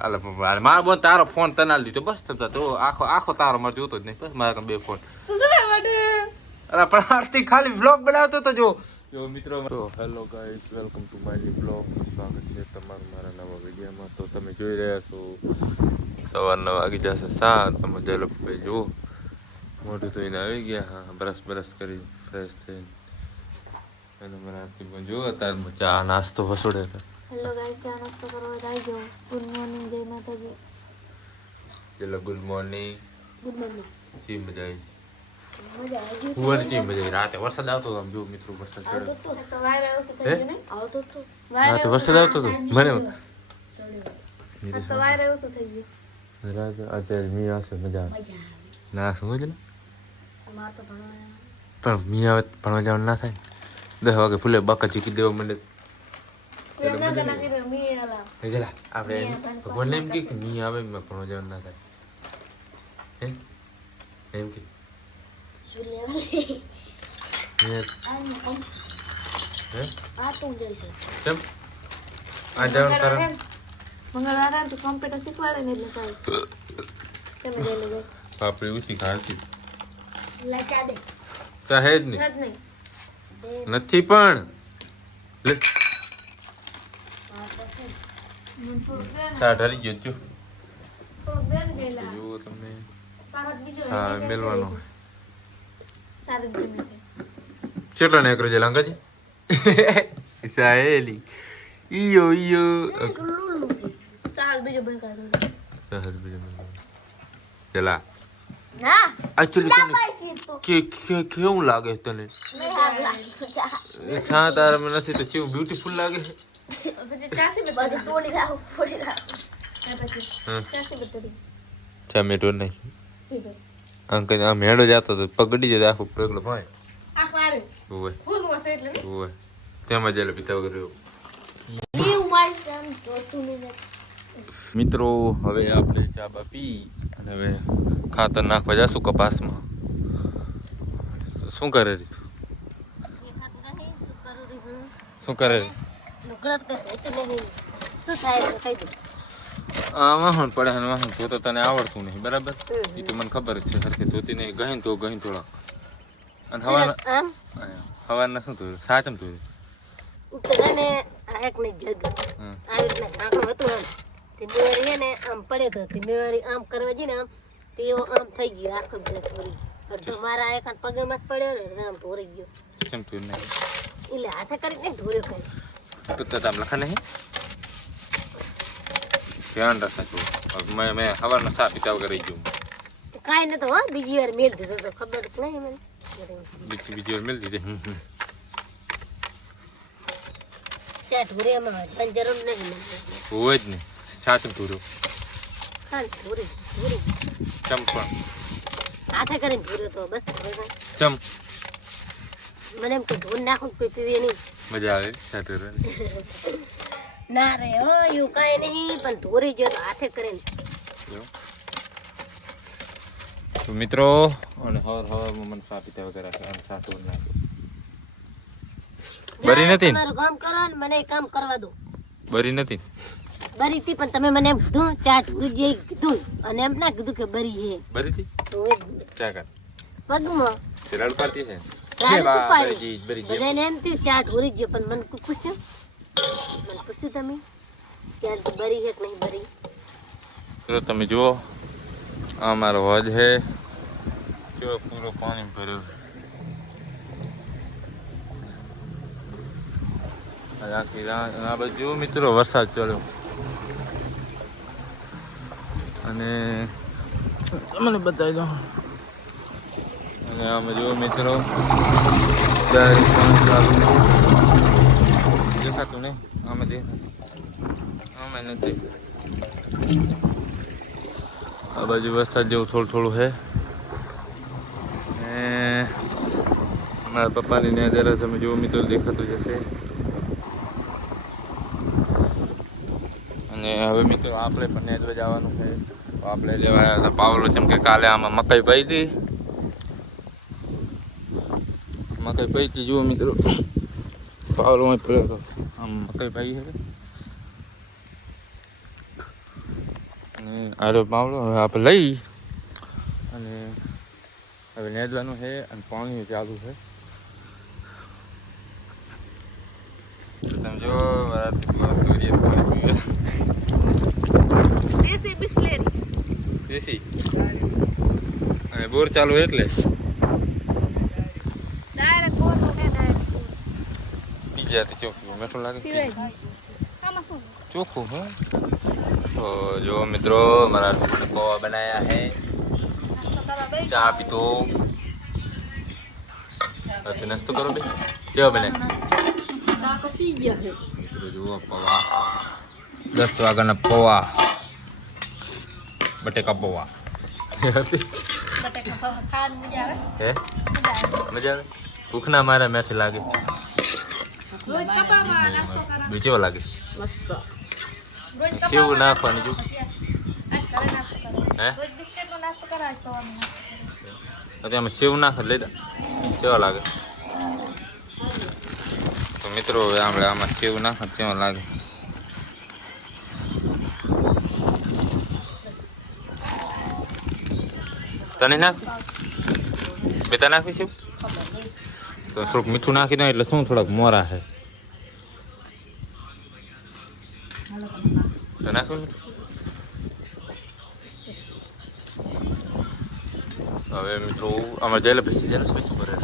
અલે મારો બોન તારો ફોન તનાલ દીધો બસ તમ તો આખો તારો મારે જોતો જ નહીં બસ મારા બે ફોન અરે પણ આરતી ખાલી વ્લોગ બનાવતો તો જો મિત્રો તો hello guys welcome to my new blog સ્વાગત છે તમારું મારા નવા વિડીયોમાં તો તમે જોઈ રહ્યા છો સવારના વાગી જશે 7 તમે જયલોભાઈ જુઓ મોઢું ધોઈને આવી ગયા હા બ્રશ કરી ફ્રેશ થઈને અને મને આરતી પણ જુઓ અત્યારે ચા નાસ્તો વસોડે હેલો ગાઈસ ચા નાસ્તો કરવા આવી જાઓ ગુડ મોર્નિંગ જય માતાજી ચલો ગુડ મોર્નિંગ જી મજા આવી મજા જી મજા આવી રાતે વરસાદ આવતો હતો જો મિત્રો વરસાદ આવતો ચડ્યો તો વાયર આવશે થઈ ગયું ને આવતો તો રાતે વરસાદ આવતો હતો મને તો વાયર આવશે થઈ ગયું રાતે અત્યારે મી આવશે મજા આવે ના સમજ ને અમાર તો ભણવા પણ મી આવે ભણવા જવાનું ના થાય 10 વાગે ફૂલે બાકા ચીકી દેવા માંડે આપણે ભગવાન એમ કે મી આવે ભણવા જવાનું ના થાય હે એમ કે કેમ આ જવાનું કારણ મંગળવારે તો કોમ્પ્યુટર શીખવાડે ને એટલે સારું તમે જઈ લેજો આપણે એવું શીખાડતી લચા દે ચાહે જ જ નહીં નથી પણ લે ચા ઢાલી ગયો જો થોડુંક દે ને ગયેલા જુઓ તમે તારત બીજો ચા મેલવાનો તારત બીજો કેટલા નેકરો છે લાંગાજી સાહેલી ઈયો ચાલ બીજો બંધ કરી દો ચાલ બીજો ચલા ના એકચ્યુઅલી તને કેવું લાગે તને છા તારા મને નથી તો કેવું બ્યુટીફુલ લાગે છે ચા મેટો નહીં અંકલ આ મેળો જતો તો પગડી જતો આખું પગલો ભાઈ ઓય તેમાં જેલે પીતા વગર મિત્રો હવે આપણે ચા બા પી અને હવે ખાતર નાખવા જશું કપાસમાં શું કરે રીતું શું કરે વાહન પડે વાહન તો તને આવડતું નહીં બરાબર એ તો મને ખબર જ છે હરખે ધોતી નહીં ગહીન થોડાક અને હવારના શું થયું સાચમ થયું આમ પડે તો આમ કરવા જઈને આમ તેઓ આમ થઈ ગયું આખો મારા એક પગમાં જ પડ્યો ને આમ ઢોરી ગયો ચમ થયું નહીં એટલે હાથે કરીને ઢોર્યો કરી તો તામ લખા નહીં ધ્યાન રાખા છું મેં હવારના સા પીતા વગર રહી ગયું કાંઈ નતો હો બીજી વાર મેલ દીધો તો ખબર જ નહીં મને બીજી વાર મિલતી હતી ત્યાં ઢોરિયામાં જરૂર નહીં હોય જ ને સાચું ઢોર્યો હા ઢોરી ચમ પણ હાથે કરીને ઢોર્યો તો બસ ચમ મને એમ કે ઢોર નાખું કોઈ પીવે નહીં મજા આવે સાચું ના રે હો એવું કાંઈ નહીં પણ ઢોરી ગયો તો હાથે કરીને તો મિત્રો અને હવારમાં મને સા પીતા વગર સાચું નાખ્યું બરી નથી તમારું કામ કરો ને મને કામ કરવા દો બરી નથી બરી હતી પણ તમે મને એમ કીધું ચા ઢોરી જઈ કીધું અને એમ ના કીધું કે બરી હે બરી હતી તો ચા કર પગમાં તે રડ પાડતી છે બધાને એમ થયું ચા ઢોરી ગયો પણ મને પૂછ્યું તમે કે બરી હે કે નહીં બરી તો તમે જુઓ આ મારો હજ હે જો પૂરો પાણી ભર્યો આખી આ બાજુ મિત્રો વરસાદ ચડ્યો અને તમને બતાવી દઉં અને આમાં જુઓ મિત્રો દેખાતું નહીં આમાં દેખાતું આમાં નથી આ બાજુ વરસાદ જેવું થોડું છે ને મારા પપ્પાની નજર તમે જુઓ મિત્રો દેખાતું જશે અને હવે મિત્રો આપણે પણ નેદવા જવાનું છે તો આપણે લેવા આવ્યા હતા પાવલો જેમ કે કાલે આમાં મકાઈ પાઈ હતી જુઓ મિત્રો પાવલો પડ્યો હતો આમ મકાઈ પાઈ છે અને આરો પાવડો હવે આપણે લઈ અને હવે નેદવાનું છે અને પાણી ચાલુ છે. તમે જો દેશી અને બોર ચાલુ એટલે બીજાથી ચોખ્ખું મીઠું લાગે ચોખ્ખું હે. તો જો મિત્રો મારા પૌવા બનાયા है ચા પીતો અરે નાસ્તો કરો બે કેવા બને મિત્રો જુઓ પૌવા 10 વાગ્યાના પૌવા બટેકા પૌવા હે મજા આવે ભૂખ ના મારે મેઠી લાગે બીજો લાગે સેવ નાખવાની જો હે આમાં સેવ નાખ લઈ દે કેવા લાગે તો મિત્રો હવે આપણે આમાં સેવ નાખ કેવા લાગે તને નાખ બેટા નાખી સેવ તો થોડુંક મીઠું નાખી દો એટલે શું થોડાક મોરા છે તો નાખ્યું હવે મિત્રો અમારે જેલ પૈસા જેલ પૈસા ભરે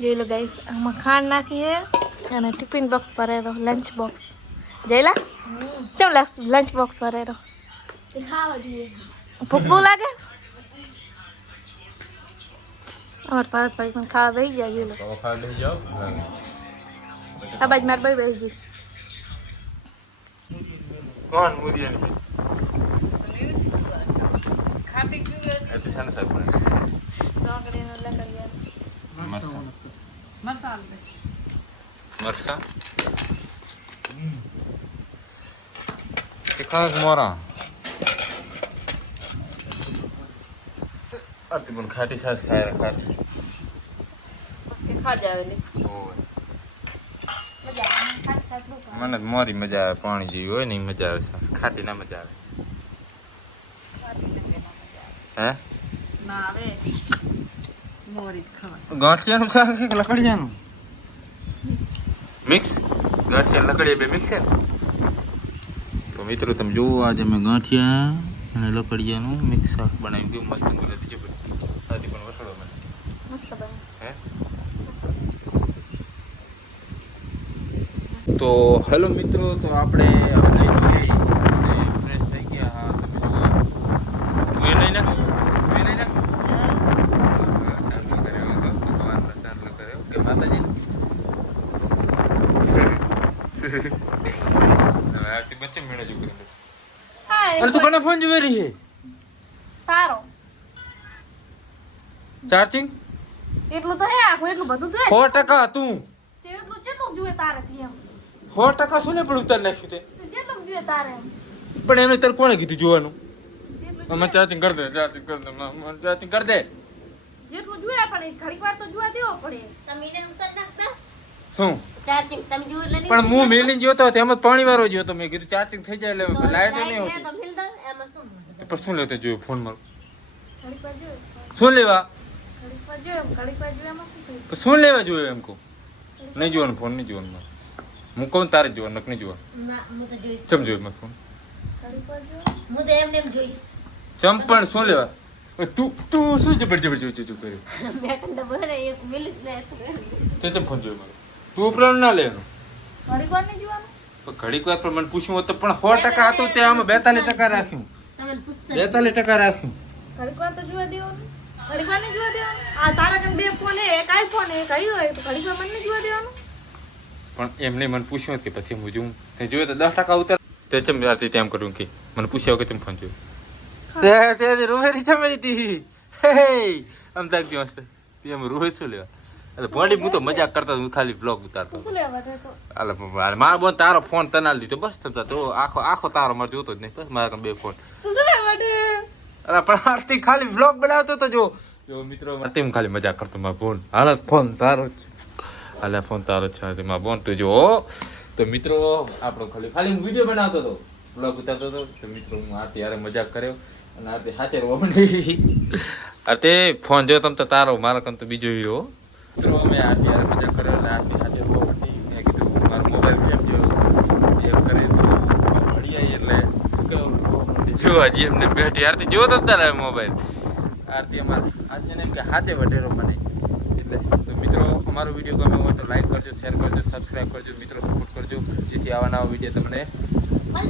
જોઈ લો ગાઈસ આમાં ખાંડ નાખી હે અને ટિફિન બોક્સ ભરેલો લંચ બોક્સ જઈલા ચમ લંચ બોક્સ ભરેલો ભૂખ બહુ લાગે અમાર પાસ ભાઈ પણ ખાવા બેસી ગયા જોઈ લો આ બાજ માર ભાઈ બેસી ગઈ કોણ મુરિયા ખાટી ક્યું એ તો સાને સાહેબ ડોંગળીનો લકડિયા મરસા તીખા મોરા આતી પણ ખાટી સાસ ખાય ખાટી उसके खा जावेली મને મોરી મજા આવે પાણી જેવી હોય ને મજા આવે સાસ ખાટી ના મજા આવે હે ના આવે મોરી ખાવા ગાંઠિયાનું શાક કે લકડિયાનું મિક્સ ગાંઠિયા લકડિયા બે મિક્સ છે તો મિત્રો તમે જુઓ આજે મેં ગાંઠિયા અને લકડિયાનું મિક્સ શાક બનાવ્યું કેવું મસ્ત ગુજરાતી છે આથી પણ વસડો મને મસ્ત બને હે તો હેલો મિત્રો તો આપણે ફ્રેશ થઈ ગયા હા તમે નહીં ને ભગવાન પ્રસન્ન કર્યો કે માતાજી આરતી બચ્ચે મેળે જો કરી અરે તું કોને ફોન જોઈ રહી છે સારો ચાર્જિંગ એટલું તો હે આખું એટલું બધું તો હે 100% તું એટલું કેટલું જોઈએ તારે એમ 100% શું ને પણ ઉતાર નાખ્યું તે જેટલું જોઈએ તારે એમ પણ એમને તારે કોણે કીધું જોવાનું મને ચાર્જિંગ કરી દે ચાર્જિંગ કરી દે મને ચાર્જિંગ કરી દે જેટલું જોઈએ પણ ઘડીક વાર તો જોવા દેવો પડે તમે એને ઉતર નાખતા શું ચાર્જિંગ તમે જો એટલે પણ હું મેલીને જોતો હતો એમ જ પાણી વાળો જોયો તો મેં કીધું ચાર્જિંગ થઈ જાય એટલે લાઈટ નહીં હોતી તો મિલ દો એમાં શું તો પણ શું લેતો જોયું ફોન માં ઘડીક વાર જોઈએ શું લેવા ઘડીક વાર જોઈએ ઘડીક વાર જોઈએ એમાં શું થયું પણ શું લેવા જોયું એમ કહું નહીં જોવાનું ફોન નહીં જોવાનું હું કહું તારે જ જોવાનું નહીં જોવાનું ના હું તો જોઈશ ચમ જોયું મેં ફોન ઘડીક વાર જોઈએ હું તો એમને એમ જોઈશ ચમ પણ શું લેવા તું તું શું જબર કર્યું બેટન ડબ્બો ને એક મિલિટ લે તે ચમ ફોન જોયું મારો તું ઉપરાણ ના લેવાનું ઘડીક વાર નહીં જોવાનું પણ ઘડીક વાર પણ મને પૂછ્યું હોત તો પણ 100% હતું તે આમાં 42% રાખ્યું તમે પૂછતા 42% રાખ્યું ઘડીક વાર તો જોવા દેવાનું ઘડીક વાર નહીં જોવા દેવાનું આ તારા કન બે ફોન હે એક આઈફોન હે કઈ હોય તો ઘડીક વાર મને નહીં જોવા દેવાનું પણ એમને મને પૂછ્યું હોત કે પછી હું જોઉં તે જોયું તો 10% ઉતાર તે ચમ આરતી તેમ કર્યું કે મને પૂછ્યા વગર તેમ ફોન જોયું તે રૂમેરી ચમેલી હતી હે આમ તાકતી મસ્ત તે એમ રોય શું લેવા એટલે બોડી હું તો મજાક કરતો હું ખાલી બ્લોગ ઉતારતો શું લેવા દે તો અલે મારા બોન તારો ફોન તનાલ દીધો બસ તમતા તો આખો તારો મારે જોતો જ નહીં બસ મારા બે ફોન તું શું લેવા દે અરે પણ આરતી ખાલી બ્લોગ બનાવતો તો જો મિત્રો આરતી હું ખાલી મજાક કરતો મારો ફોન હાલ ફોન તારો જ હાલે ફોન તારો છે તેમાં બોન તું જો તો મિત્રો આપણો ખાલી હું વિડીયો બનાવતો હતો બ્લોગ ઉતારતો હતો તો મિત્રો હું આરતી યારે મજાક કર્યો અને આરતી હાચે રોવા મંડી અરે ફોન જો તમ તો તારો મારા કન તો બીજો હીરો મિત્રો અમે આરતી યારે મજાક કર્યો અને આરતી હાચે રોવા મંડી મેં કીધું મારો મોબાઈલ કેમ જો એમ કરે તો મળી આવી એટલે શું કહેવું જો હજી એમને બેઠી આરતી જો તો તારે મોબાઈલ આરતી અમારે આજે ને એમ કે હાથે વઢેરો મને એટલે તો મિત્રો અમારો વિડીયો ગમે હોય તો લાઈક કરજો શેર કરજો સબસ્ક્રાઈબ કરજો મિત્રો સપોર્ટ કરજો જેથી આવા નવા વિડીયો તમને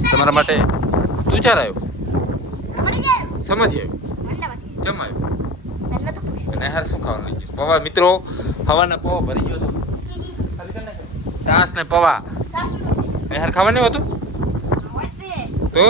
તમારા માટે તું ચાર આવ્યો સમજી આવ્યો જમાયો અને હાર શું ખાવાનું લઈ ગયો પૌવા મિત્રો હવાના પૌવા ભરી ગયો તો છાસ ને પૌવા હાર ખાવા નહીં હોતું તો